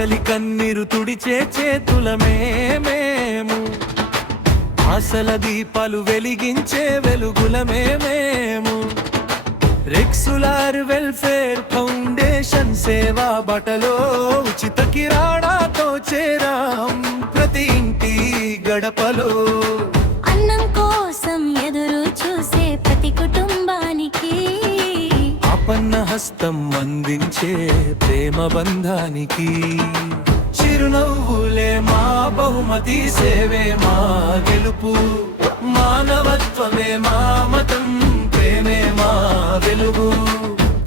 ఆకలి కన్నీరు తుడిచే చేతులమే మేము, ఆశల దీపాలు వెలిగించే వెలుగులమే మేము. రెక్సులార్ వెల్ఫేర్ ఫౌండేషన్ సేవా బటలో ఉచిత కిరాణాతో చేరాం ప్రతి ఇంటి గడపలో. అన్నం కోసం ఎదురు చూసే ప్రతి కుటుంబానికి ఆపన్న హస్తం అందించే ప్రేమ బంధానికి. చిరునవ్వులే మా బహుమతి, సేవే మా గెలుపు, మానవత్వమే మా మతం, ప్రేమే మా వెలుగు.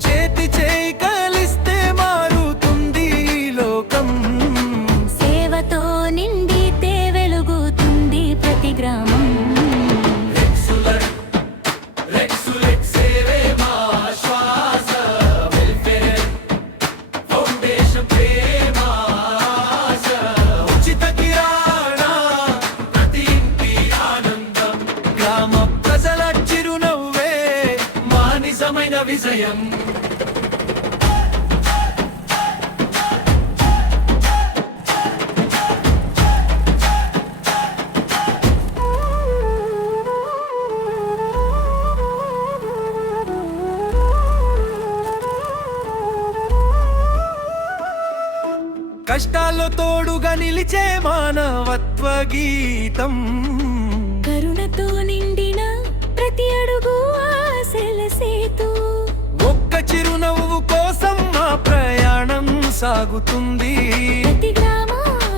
చేతి చేయి కలిస్తే మారుతుంది లోకం, సేవతో నిండితే వెలుగుతుంది ప్రతి గ్రామం. విజయం కష్టాల్లో తోడుగా నిలిచే మానవత్వ గీతం, కరుణతో నిండిన ప్రతి అడుగు ఆశల సేతు. ఒక్క చిరునవ్వు కోసం మా ప్రయాణం సాగుతుంది, ప్రతి గ్రామ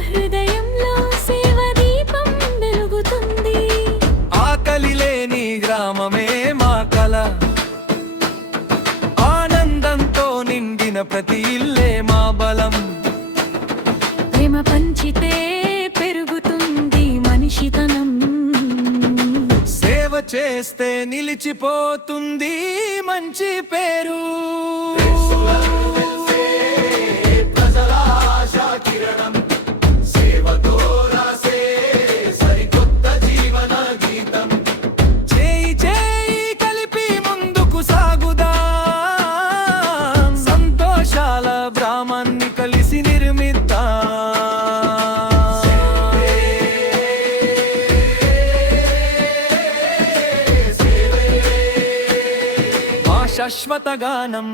హృదయంలో సేవ దీపం వెలుగుతుంది. ఆకలి లేని గ్రామమే మా కల, ఆనందంతో నిండిన ప్రతి ఇల్లే మా బలం. ప్రేమ పంచితే పెరుగుతుంది మనిషితనం, సేవ చేస్తే నిలిచిపోతుంది మంచి పేరు. చేయి చేయి కలిపి ముందుకు సాగుదాం, సంతోషాల గ్రామాన్ని కలిసి నిర్మిద్దాం. శాశ్వత గానం.